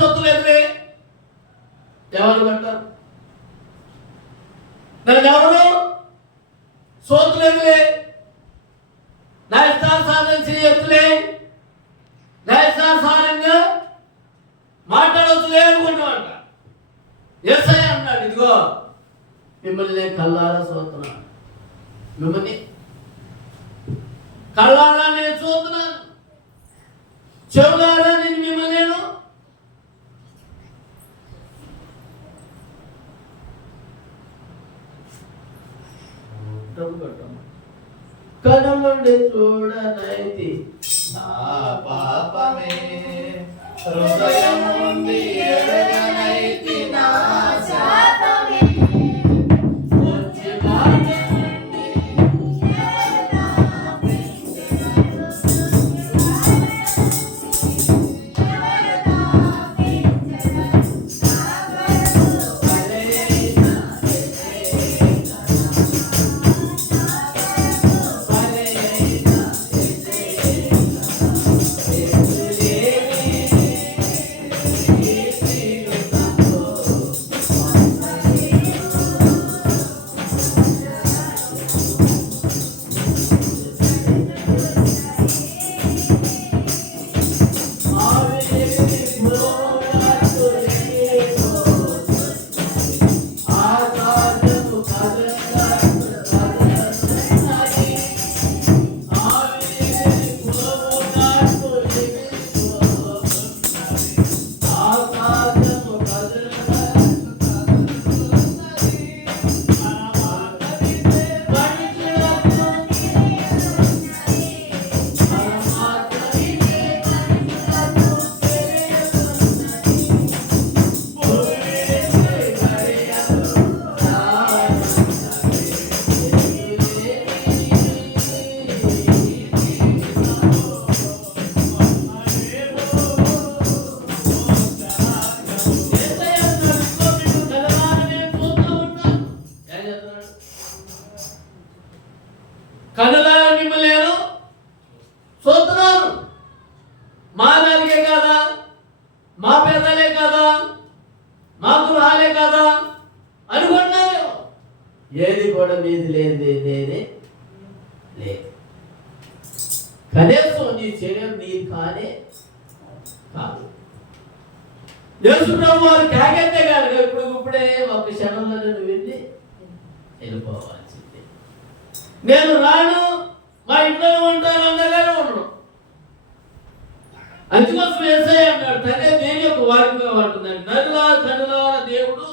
సొత్తులేదులే ఎవరు అంటారు? నన్ను ఎవరు సోతులేదులే, నా ఇష్టానుసారం చేయొచ్చులే, నా ఇష్టానుసారంగా మాట్లాడవచ్చులే అనుకుంటామంట. యేసయ్య అన్నాడు, ఇదిగో మిమ్మల్ని నేను కళ్ళారా చూస్తున్నాను, మిమ్మల్ని కళ్ళారా నేను చూస్తున్నాను, చెవులారా నేను మిమ్మల్ని నేను కనులుండి చూడనైతి నా పాపమే, హృదయం నుండి ఎరగనైతి నా శాపమే. వచ్చి మార్గం కనులారా మిమ్మల్ని నేను చూస్తున్నాను. మా నాలుగే కాదా, మా పేదలే కాదా, మా గృహాలే కాదా అనుకున్నాను. ఏది కూడా మీది లేదే లేదు. కనీసం నీ శరీరం నీది కానే కాదు. యేసు ప్రభు వారు కాగైతే కాదు, ఇప్పుడే ఒక క్షణంలో నేను వెళ్ళిపోవాల్సిందే. నేను రాను, మా ఇంట్లో ఉంటాను అందరిలో ఉండను. అందుకోసం యేసయ్య అన్నాడు, తండ్రి దేని యొక్క వాక్యం అంటుందండి, నరులా దేవుడు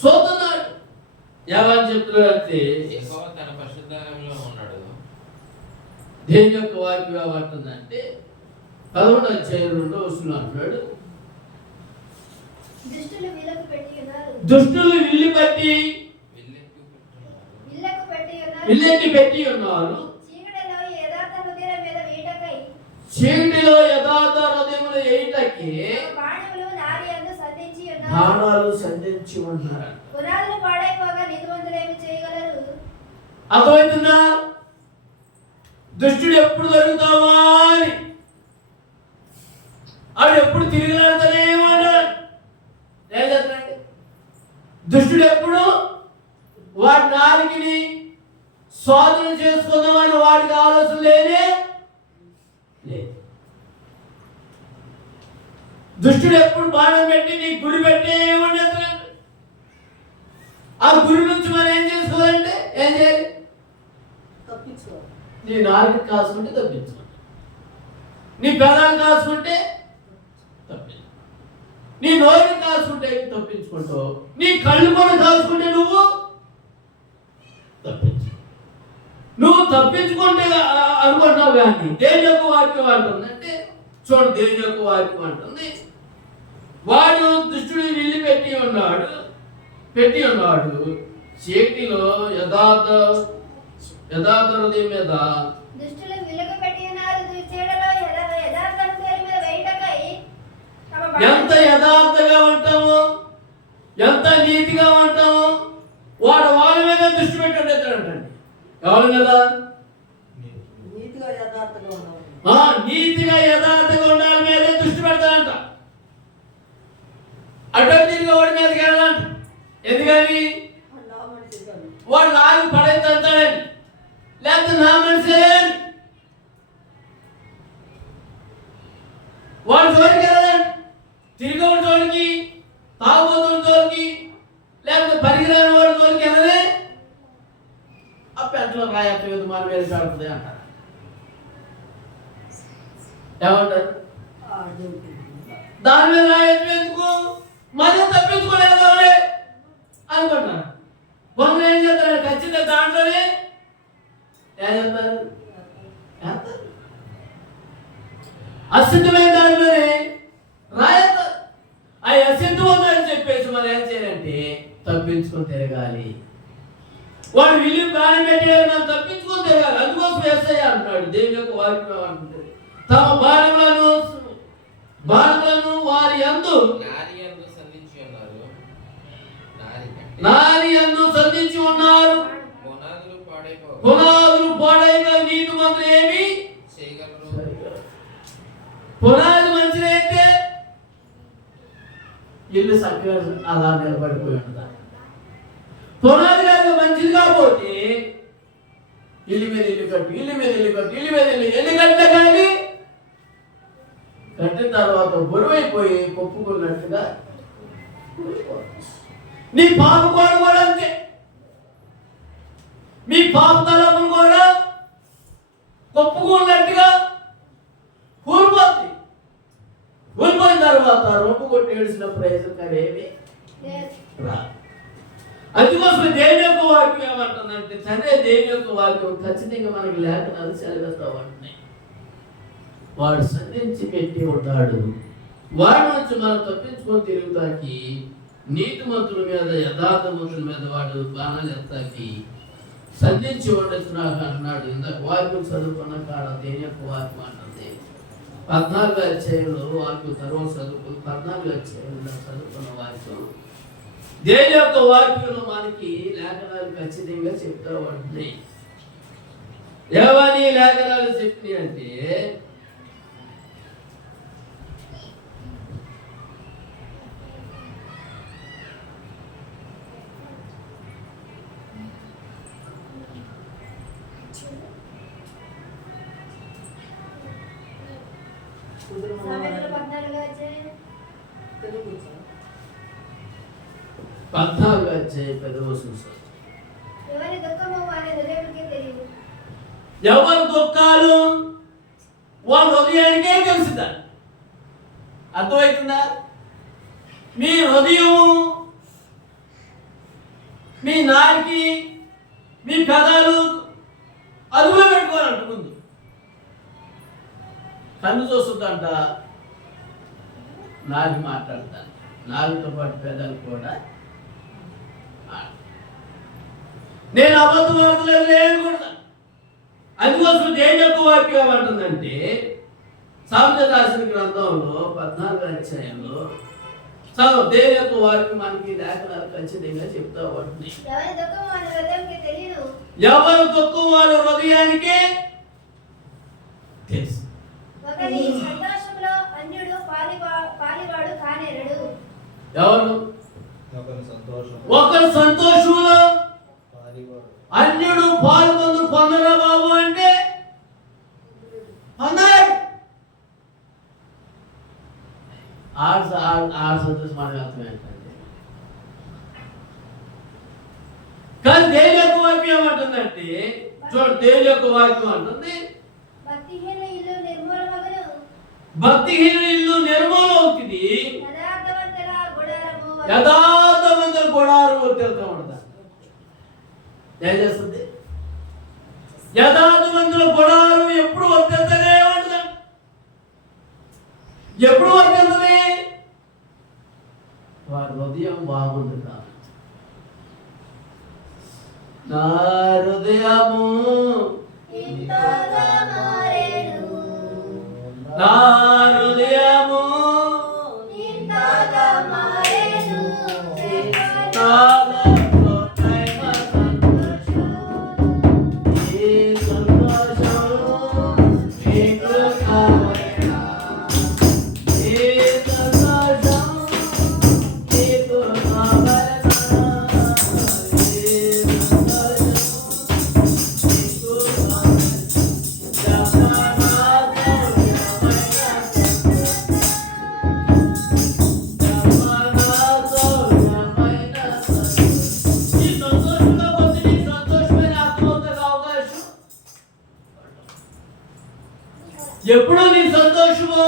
చూస్తున్నాడు. ఏమని చెప్తున్నాడంటే తన పరిశుద్ధంలో ఉన్నాడు. దేని యొక్క వాక్యం ఏమంటుందంటే 11వ అధ్యాయం 2వ వచనం అంటున్నాడు, దుష్టులు విల్లు బట్టి విల్లెత్తి పెట్టి ఉన్నారు, చీకటిలో యథార్థ హృదయముల వేయుటకి బాణాలు సంధించి ఉన్నారు. అర్థమవుతుందా? దుష్టుడు ఎప్పుడు దొరుకుతావా అని, ఆడు ఎప్పుడు తిరిగిలాడుతూనే ఉన్నాడు. దుష్టుడు ఎప్పుడు వాడి నాలుకని స్వాధీన చేసుకుందామని వాడికి ఆలోచన లేనే లేదు. దుష్టుడు ఎప్పుడు బాణం పెట్టి నీ గురి పెట్టి ఉండేది. ఆ గురి నుంచి మనం ఏం చేసుకోవాలంటే ఏం చేయాలి? తప్పించుకోవాలి. నీ నాలుగు కాసుకుంటే తప్పించుకోవాలి, నీ పెదాలు కాసుకుంటే తప్పించు, నీ నోరు కాసుకుంటే తప్పించుకుంటావు, నీ కళ్ళు కూడా కాసుకుంటే నువ్వు తప్పించు. నువ్వు తప్పించుకుంటే అనుకుంటున్నావు. కానీ దేవుని యొక్క వాక్యం అంటుందంటే చూడు, దేవుని యొక్క వాక్యం అంటుంది, వాడు దుష్టుడు విల్లు పెట్టి ఉన్నాడు చీకటిలో యథార్థ హృదయం మీద ఎంత యథార్థగా ఉంటామో, ఎంత నీతిగా ఉంటామో వాడు వాళ్ళ మీద దృష్టి పెట్టండి. ఎవరి మీద? నీతిగా యథార్థగా ఉండాలి మీదే దృష్టి పెడతాడంట. ఎందుకని వాడు లాగి పడేస్తాడని, లేకపోతే నా మనిషే అని. వాడు జోలికి వెళ్ళదండి, తిరిగోడు జోలికి, తాగుబోతుడు జోలికి, లేకపోతే పరిగిరాని వాడు జోలికి వెళ్ళదే. ఆ పెంటలో రాయట్లేదు మన మీద పడుతుంది అంటారు. ఏమంటారు? దాని మీద రాయట్లేదు ఎందుకు, మనం తప్పించుకోలేదు అనుకుంటారు. కొందరు ఏం చేస్తారు, ఖచ్చితంగా దాంట్లోనే ఏం చేస్తారు, అసిద్ధమైన దాంట్లోనే రాయతారు. ఆ అసిద్ధం ఉందని చెప్పేసి మనం ఏం చేయాలంటే తప్పించుకొని తిరగాలి. వాడు విలువ బాగా పెట్టాడు, మనం తప్పించుకొని తిరగాలి. అందుకోసం వేస్తాయి అంటున్నాడు. దేవుని యొక్క వాక్యం అంటుంది, తమ భారములను వారి యందు నారి యందు సంధించి ఉన్నారు. పునాదులు పాడైన నీటి మందులు ఏమి చేయగలరు? పునాది మంచిదైతే ఇల్లు చక్కగా అలా నిలబడిపోయి ఉంటుంది. పునాది కనుక మంచిది కాకపోతే ఇల్లు మీద ఇల్లు కట్టు, ఇల్లు మీద ఇల్లు కట్టు, ఇల్లు మీద ఇల్లు ఎన్ని గంటలు కానీ కట్టిన తర్వాత బరువైపోయి కొప్పుకున్నట్టుగా నీ పాప కూడా అంతే. మీ పాప తలపులు కూడా కొప్పుకున్నట్టుగా కూలిపోతుంది. కూలిపోయిన తర్వాత రొమ్ము కొట్టి ఏడిసిన ప్రయోజనం ఏమి రాదు. అందుకోసం దేవుని యొక్క వాక్యం ఏమంటుందంటే, సరే దేవుని యొక్క వాక్యం ఖచ్చితంగా మనకి లేఖనాలు సెలవిస్తా ఉంటున్నాయి. వాడు సంధించి పెట్టి ఉంటాడు. వాడి నుంచి మనం తప్పించుకొని తిరుగుతాకి, నీతిమంతుల మీద యథార్థవంతుల మీద వాడు బాణాలు ఎత్తాకి సంధించి ఉండొచ్చు నాకు అన్నాడు. ఇందాక వాక్యం చదువుకున్న కాడ దేని యొక్క వాక్యం అంటుంది 14వ అధ్యాయంలో వాక్యం తర్వాత చదువుకుని 14వ అధ్యాయంలో చదువుకున్న వాక్యం దేని యొక్క వాక్యంలో మనకి లేఖనాలు ఖచ్చితంగా చెప్తా ఉంటున్నాయి. ఏమని లేఖనాలు చెప్పినాయి అంటే, ఎవరి దుఃఖాలు వాళ్ళ హృదయానికే తెలుసుతారు. అర్థమవుతుందా? మీ హృదయం, మీ నాలుకి, మీ పెదాలు అదుపులో పెట్టుకోవాలంట. ముందు కన్ను చూస్తుందంట, నాలుగు మాట్లాడతాను, నాలుగుతో పాటు పెదాలు కూడా. నేను అబద్ధం ఆడలేదు లేనుకుంటాను. అందుకోసం దేవుని యొక్క వాక్యం ఏమంటుందంటే, సామెతల రాసిన గ్రంథంలో 14వ అధ్యాయంలో దేవుని యొక్క వాక్యం మనకి లేఖనాలు ఖచ్చితంగా చెప్తా ఉంటుంది. ఎవరు దుఃఖం వారి హృదయానికి తెలుసు. ఎవరు ఒకరి సంతోషంలో అన్యుడు పాల్గొందు పొందరా బాబు అంటే పొందాడు. ఆరు సంతోషం అనే అర్థం ఏంటంటే, కానీ దేవుని యొక్క వాక్యం ఏమంటుందంటే, చూడండి దేవుని యొక్క వాక్యం అంటుంది, భక్తిహీన ఇల్లు నిర్మూలం అవుతుంది, యథార్థవంతుల గుడారం వర్తిల్తూ ఉంటుంది. ఏం చేస్తుంది? యథార్థవంతుల గుడారం ఎప్పుడు వర్తిల్తూనే ఉంటుంది. ఎప్పుడు వర్తిల్తుంది? వారి హృదయం బాగుంది కాదు. నా హృదయము నా హృదయము సంతోషము?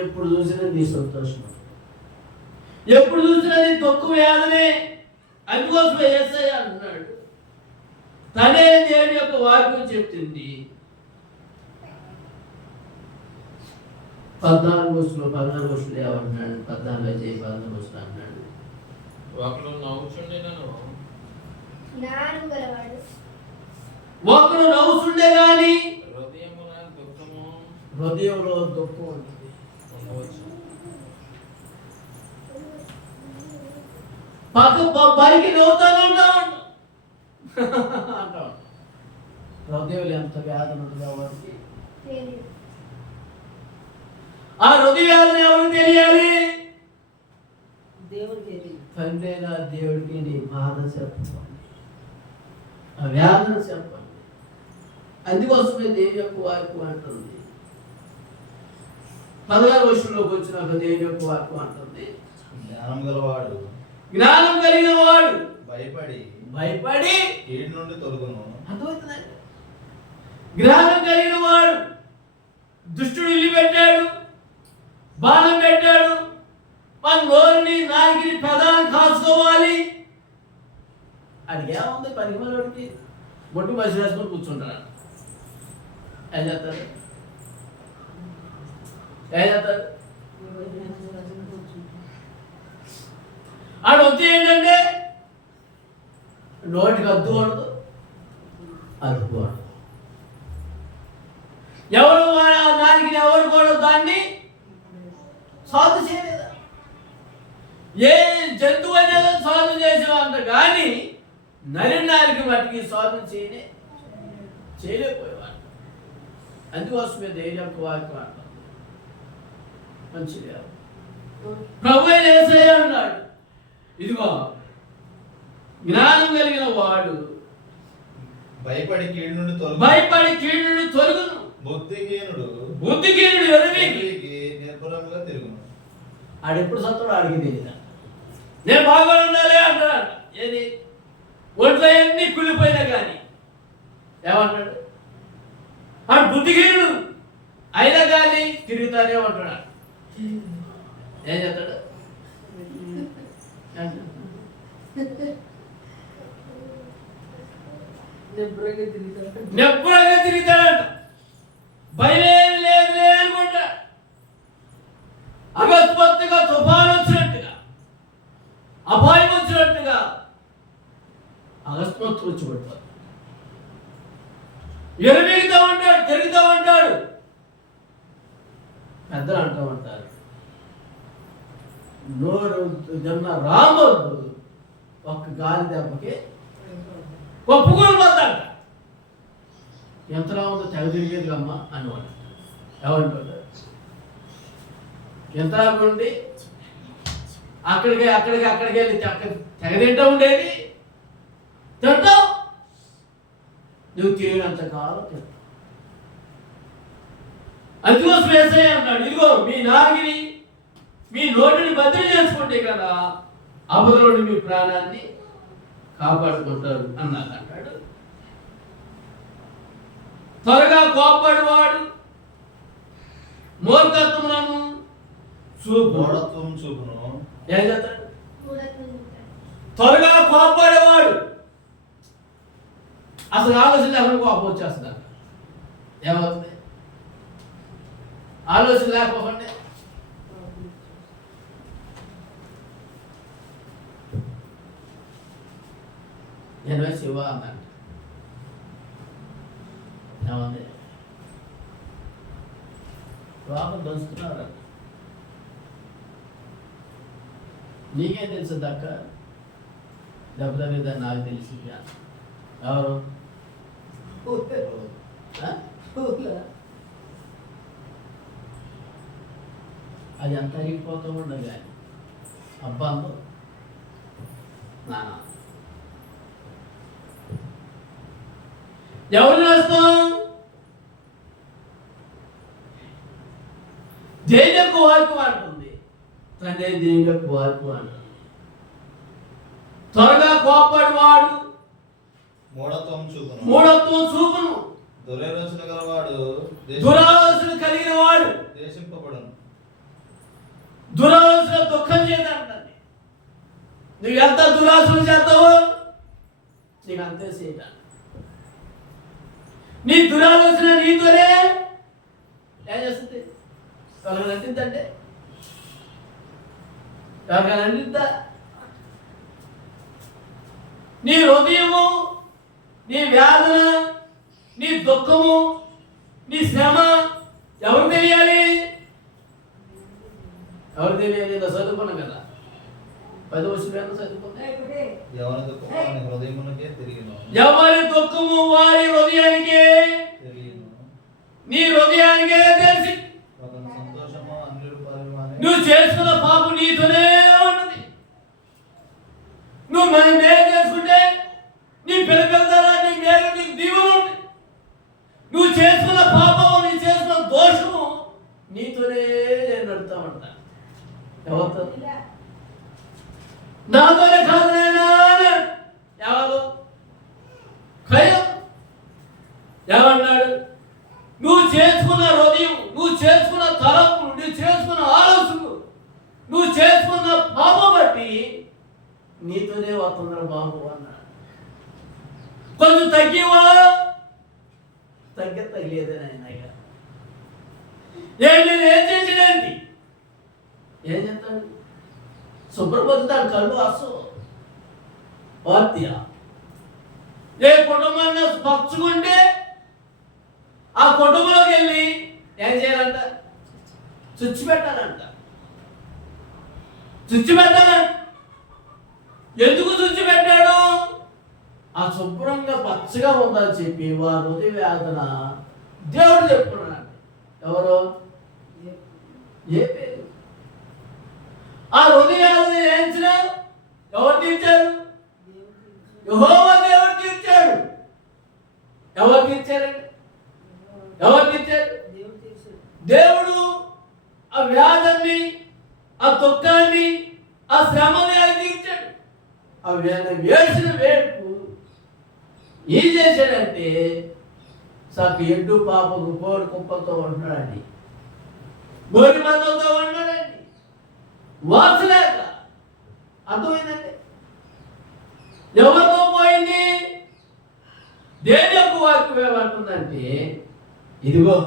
ఎప్పుడు చూసినా నీ సంతోషం, ఎప్పుడు చూసినా నీ దుఃఖం వేదనే. అందుకోసం యేసయ్య అన్నాడు, తనే దేవుని యొక్క వాక్యం చెప్తుంది. 14 వర్షాలు ఏమన్నాడు? 14 అన్నాడు, ఒకడు నవ్వుచుండెనను ఒకడు నవ్వుతుండే గాని హృదయమున హృదయంలో దుఃఖము దుఃఖం ఉంటుంది. ఉండవచ్చు. బరికి నవ్వుతాను అంటాం. హృదయంలో ఎంత వేదన ఉంటుంది ఎవరికి? ఆ హృదయ వేదన ఎవరికి తెలియాలి? తండ్రి అయిన దేవుడికి నీ బాధ చెప్పండి, ఆ వేదన చెప్పండి. అందుకోసమే దేవుని యొక్క వాక్యం అంటుంది. 16 వర్షంలోకి వచ్చినాక దేవుని యొక్క వాక్యం అంటుంది, జ్ఞానం కలిగిన వాడు భయపడి కీడు నుండి తొలగును. అర్థమవుతుందండి. జ్ఞానం కలిగిన వాడు దుష్టుడు ఇల్లు పెట్టాడు, బాణం పెట్టాడు, మన నోరుని నాలుగుని ప్రధానం కాసుకోవాలి. అది ఏముంది? పనికి మనోడికి బొట్టు బస్సు వేసుకొని కూర్చుంటాడు. ఏం చేస్తాడు? ఆడు వచ్చి ఏంటంటే నోటికి అద్దు పడదు, అదుపు పడదు. ఎవరు నాలుగు ఎవరు కూడా దాన్ని సాధు చేయలేదు. ఏ జంతువు అనేది సాధు చేసేవాంత కానీ నలినారికి మట్టికి సాధు చేయలేకపోయేవాడు. అందుకోసమే ధైర్యం వాక్యం అంటాం. మంచిది ప్రభు యేసయ్య అన్నాడు, ఇదిగో జ్ఞానం కలిగిన వాడు భయపడి కీడు నుండి తొలగును, బుద్ధిహీనుడు నిర్భరంగా తిరుగును. ఆడెప్పుడు సత్తుడు అడిగి తెలియదు. నేను బాగా ఉండాలి అంటాడు. ఏది ఒంట్లో ఎన్ని కులిపోయినా కానీ ఏమంటాడు? ఆడు బుద్ధిహీనుడు అయినా కానీ తిరుగుతానే ఉంటున్నాడు. ఏం చేస్తాడు? నెప్పుడుగా తిరుగుతాడంట. భయం లేదు అనుకుంటా. అకస్మాత్తుగా తుఫాను వచ్చినట్టుగా, అపాయం వచ్చినట్టుగా అకస్మాత్తు వచ్చి పడతాడు. ఎరుమిగుతూ ఉంటాడు, తిరుగుతూ ఉంటాడు. పెద్దలు అంటూ ఉంటారు, నోరు జన్న రామోడు ఒక్క గాలి దెబ్బకి ఒప్పుకొని పోతాడు. ఎంతలా ఉందో తెగ తిరిగేది అమ్మ అనేవాడు. ఏమంటాడు? ఎంతలా ఉండి అక్కడికి వెళ్ళి తెగ తింటూ ఉండేది. తింటావు, నువ్వు తిరిగినంత కాలం తింటావు. అందుకోసం యేసయ్య అన్నాడు, ఇదిగో మీ నాలుగుని మీ నోటిని భద్రం చేసుకుంటే కదా అబద్ధుడు మీ ప్రాణాన్ని కాపాడుకుంటారు అన్నాడు. అంటాడు, త్వరగా కోపపడేవాడు మూర్ఖత్వములను చూపును. ఏం చేస్తాడు? త్వరగా కోపపడేవాడు అసలు ఆలోచన లేకుండా కోపం వచ్చేస్తుంది. ఏమవుతుంది? ఆలోచన లేకపోతే నేను శివ అన్నట్టు ఏమంది? లోపల దంచుతున్నారు. నీకేం తెలుసు దక్క? దెబ్బతలేదని నాకు తెలిసి ఎవరు? అది ఎంత అరిగిపోతూ ఉండదు కానీ అబ్బా అందో నాన్న ఎవరు చేస్తాం? దేవుని యొక్క వాక్యం అంటుంది, తండ్రి దేవుని యొక్క వాక్యం అంటుంది. త్వరగా కోపపడేవాడు మూఢత్వం చూపును, దురాలోచన గలవాడు దురాలోచన కలిగిన వాడు దేశింపబడును. దురాలోచన దుఃఖం చేయదండి. నువ్వు ఎంత దురాలోచన చేస్తావో నీకు అంతే చేయటం. నీ దురాలోచన నీతోనే ఏం చేస్తుంది? ఎవరికైనా అంటిద్దంటే ఎవరికైనా అంటిద్దా? నీ హృదయము, నీ వేదన, నీ దుఃఖము, నీ శ్రమ ఎవరు తెలియాలి? ఎవరు తెలియాలి? ఇలా చదువుకున్నాం కదా, 10 వర్షాలు చదువుకున్నా. ఎవరి దుఃఖము వాని హృదయమునకే తిరిగిన ఎవరి దుఃఖము వారి హృదయానికే తెలియను. నీ హృదయానికే తెలిసి ఒకని సంతోషము అన్యుల పాలివాని నువ్వు చేసుకున్న పాపం నీతోనే ఉన్నది. నువ్వు మన మేలు చేసుకుంటే నీ పిల్లల ద్వారా నీ మేలు నీకు దీవెన ఉంది. నువ్వు చేసుకున్న పాపము, నువ్వు చేసుకున్న దోషము నీతోనే నడుతా ఉంటా. ఎవరితో? నాతోనే కాదు నాయనా అన్నాడు. ఎవరు? కయ్యం ఏమన్నాడు? నువ్వు చేసుకున్న హృదయం, నువ్వు చేసుకున్న తలంపులు, నువ్వు చేసుకున్న ఆలోచనలు, నువ్వు చేసుకున్న పాపం బట్టి నీతోనే వస్తున్నారు బాబు అన్నాడు. కొంచెం తగ్గివా? తగ్గలేదే నాయన. నేను ఏం చేసినండి? ఏం చెప్తాను? శుభ్రపరుతాడు కళ్ళు అస్సు వార్తీయ. ఏ కుటుంబాన్ని పచ్చుకుంటే ఆ కుటుంబంలోకి వెళ్ళి ఏం చేయాలంట? చుచ్చు పెట్టాలంట. చుచ్చు పెట్టాలంట. ఎందుకు చుచ్చు పెట్టాడు? ఆ శుభ్రంగా పచ్చగా ఉందని చెప్పి వారి హృదయ వేదన దేవుడు చెప్పుకున్నాడు. ఎవరు? ఏ పేరు? ఆ హృదయ వేదన ఏంచినా ఎవరు తీర్చారు? యెహోవా దేవుడు తీర్చాడు. ఎవరు తీర్చారండి? ఎవరు తీర్చారు? దేవుడు ఆ వ్యాధుల్ని, ఆ దుఃఖాన్ని, ఆ శ్రమని ఆయన తీర్చాడు. ఆ వేసిన వేడుకు ఏం చేశాడంటే సాకు ఎడ్డు పాపకు కోడి కుప్పలతో ఉంటున్నాడండి, గోరి మందలతో ఉంటున్నాడండి. వాసలేక అర్థమైందండి. ఎవరితో పోయింది? దేని యొక్క వాక్యం ఏమంటుందంటే, ఇదిగో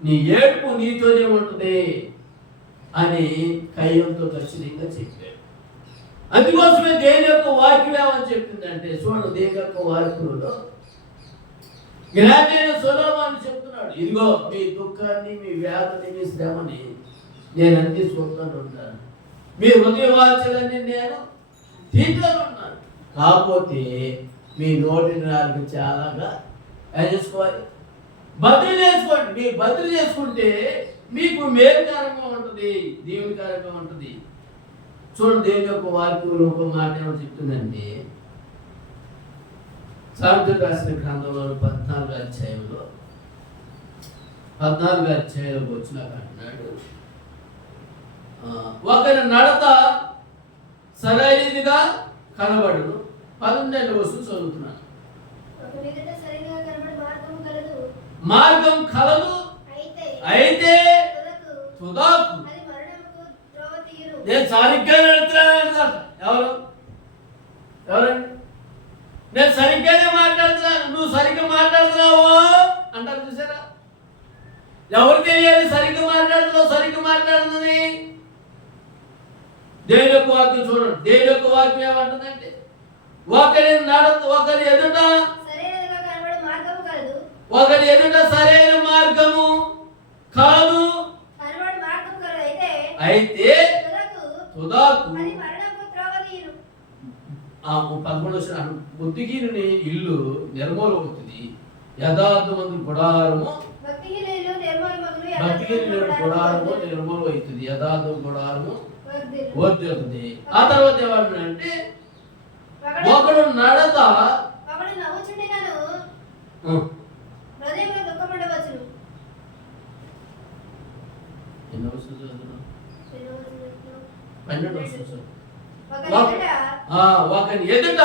నీ ఏడుపు నీతోనే ఉంటుంది అని కయ్యంతో ఖచ్చితంగా చెప్పాడు. అందుకోసమే దేని యొక్క వాక్యం ఏమని చెప్తుందంటే, చూడండి దేని యొక్క వాక్యంలో జ్ఞానైన సొలొమోను చెప్తున్నాడు, ఇదిగో మీ దుఃఖాన్ని, మీ వ్యాధిని, మీ శ్రమని నేను అన్ని చూస్తాను ఉంటాను. మీ హృదయ వాంఛలన్నీ నేను తీర్చాను ఉన్నాను. కాకపోతే మీ నోటి నాలుగు చాలాగా ఏం చేసుకోవాలి? బదిలీ చేసుకోండి. మీ బదిలీ చేసుకుంటే మీకు మేలుకరంగా ఉంటుంది, దీవెనకరంగా ఉంటుంది. చూడండి దేవుని యొక్క వాక్యంలో ఒక మాట ఏమో చెప్తుందంటే, సామెతలు రాసిన గ్రంథంలో 14వ అధ్యాయంలో 14వ అధ్యాయంలోకి వచ్చినాక అంటున్నాడు, ఒకరి నడత సరైనదిగా కనబడును. 12వ వస్తువు చదువుతున్నాను. మార్గం కలదు, అయితే తుదాకు. నేను సరిగ్గా నడుతున్నాను. ఎవరు? ఎవరండి? నేను సరిగ్గానే మాట్లాడుతున్నాను, నువ్వు సరిగ్గా మాట్లాడుతున్నావు అంటారు. చూసారా? ఎవరు తెలియాలి సరిగ్గా మాట్లాడుతున్నావు, సరిగ్గా మాట్లాడుతుంది? దేవుని యొక్క వాక్యం చూడండి. దేవుని యొక్క వాక్యం ఏమంటుందంటే, ఒకరి ఎదుట సరైన మార్గము కాదు, అయితే తుదాకు. 11 బుద్ధిహీనుని ఇల్లు నిర్మూలమవుతుంది, యథార్థమంతుని గుడారము నిర్మూలమవుతుంది, యథార్థం గుడారము వర్ధిల్లుతుంది. ఆ తర్వాత ఏమంటే, ఒకడు నడత ఒకని ఎదుట